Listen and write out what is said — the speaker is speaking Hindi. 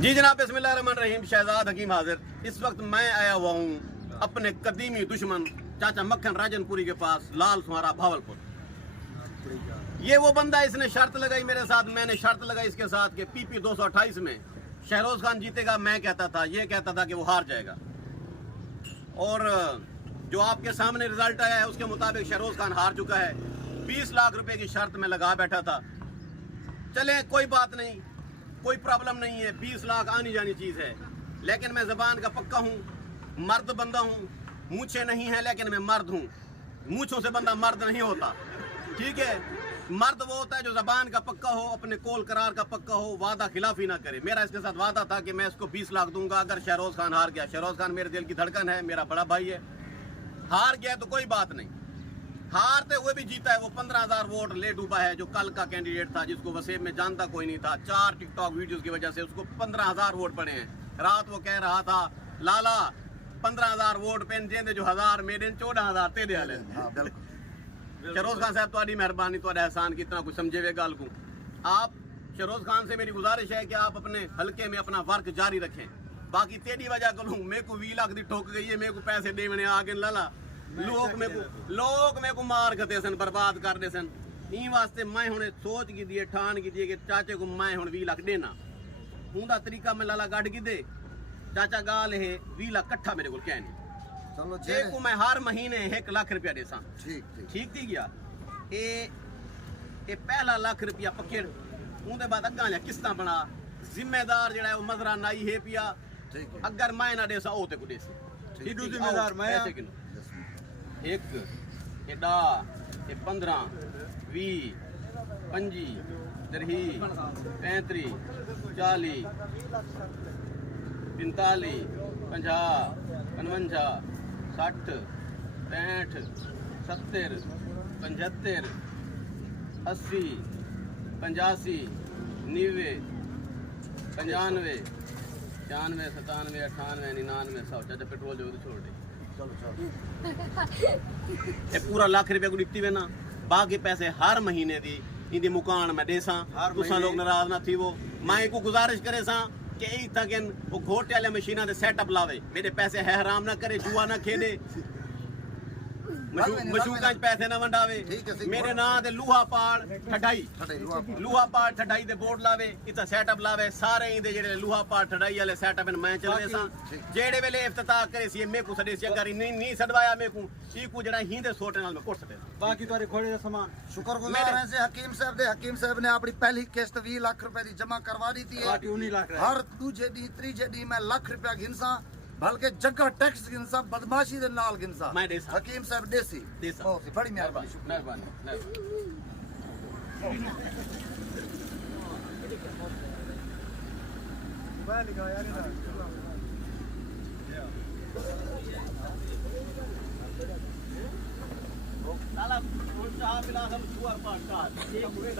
जी जनाब, बिस्मिल्लाहिर्रहमानिर्रहीम। शहजाद हकीम हाजिर। इस वक्त मैं आया हुआ हूँ अपने कदीमी दुश्मन चाचा मक्खन राजनपुरी के पास, लाल सुहारा भावलपुर। ये वो बंदा, इसने शर्त लगाई मेरे साथ, मैंने शर्त लगाई इसके साथ कि PP 228 में शहरोज खान जीतेगा। मैं कहता था, ये कहता था कि वो हार जाएगा, और जो आपके सामने रिजल्ट आया है उसके मुताबिक शहरोज खान हार चुका है। 20 लाख रुपए की शर्त में लगा बैठा था। चले कोई बात नहीं, कोई प्रॉब्लम नहीं है, 20 लाख आनी जानी चीज है। लेकिन मैं जबान का पक्का हूँ, मर्द बंदा हूँ। मूछे नहीं है लेकिन मैं मर्द हूँ। मूछों से बंदा मर्द नहीं होता, ठीक है। मर्द वो होता है जो जबान का पक्का हो, अपने कोल करार का पक्का हो, वादा खिलाफी ना करे। मेरा इसके साथ वादा था कि मैं इसको 20 लाख दूंगा अगर शहरोज खान हार गया। शहरोज खान मेरे दिल की धड़कन है, मेरा बड़ा भाई है। हार गया तो कोई बात नहीं, हारते हुए भी जीता है। वो 15,000 वोट ले डूबा है, जो कल का कैंडिडेट था जिसको वसीम में जानता कोई नहीं था। 4 टिकटॉक वीडियोस की वजह से उसको 15,000 वोट पड़े हैं। रात वो कह रहा था, लाला 15,000 वोट पेन जेंदे जो 1000 मेरे 14,000 तेरे हाले। शहरोज खान साहब तुम्हारी मेहरबानी, तुम्हारा एहसान कितना कुछ समझे हुए गाल को। आप शहरोज खान से मेरी गुजारिश है कि आप अपने हल्के में अपना वर्क जारी रखें। बाकी तेरी वजह करूँ, मेरे को 20 लाख दी ठोक गई है, मेरे को पैसे देने आगे लाला। लोग मेरे को मार करते सन, बर्बाद कर दे सन। ई वास्ते मैं हुणे सोच की दिए, ठान की दिए कि चाचे को मैं हुण 20 लाख देना। उनका तरीका मैं लाला गढ़ की दे। चाचा गाल है 20 लाख कट्ठा मेरे को कहने। चलो को मैं हर महीने 1 लाख रुपया दे सा। ठीक थी गया। ए पहला लाख रुपया पक्के, उनके बाद अग्गा लिया किस्ता बना। जिम्मेदार जड़ा वो मजरा नाई है पिया, अगर मैं ना दे सा ओ ते को दे सी। जिम्मेदार मैं एक एडा 15 20 25 30 35 40 45 50 55 60 65 70 75 80 85 90 95 96 97 98 99 100। चाचा पेट्रोल जो छोड़ दे। ये पूरा लाख रुपया को दिखती वे ना, बाकी पैसे हर महीने दी इंदी मुकान में देसा। तुसा लोग नाराज ना थी वो। मैं को गुजारिश करे सा कि ई तक वो घोटे वाले मशीना दे सेटअप लावे, मेरे पैसे है हराम ना करे, जुआ ना खेदे, मशूका पैसे ना वंडावे। मेरे ना दे लूहा पाड़ ठडाई दे बोर्ड लावे, इतना सेटअप लावे। सारे इंदे जेड़े लूहा पाड़ ठडाई वाले सेटअप मैं चलदे सा। जेड़े वेले इफ्तिताह करे सी मेरे को सदे सी, अगर नहीं सदवाया मेरे को ई को जेड़ा हिंदे सोटे नाल मैं कोट सदे। बाकी तुम्हारे घोड़े दा सामान शुक्रगुजार हैं से हकीम साहब ने अपनी पहली किस्त 20 लाख रुपए दी जमा करवा दी थी। हर दूजे दी तीजे दी मैं लाख रुपया गिनसा, बल्कि जगह टैक्स गिनसा, बदमाशी दे नाल गिनसा। हकीम साहब देसी बड़ी मेहरबानी। लाला चाह पिला सब सुअर पाट का एक हुए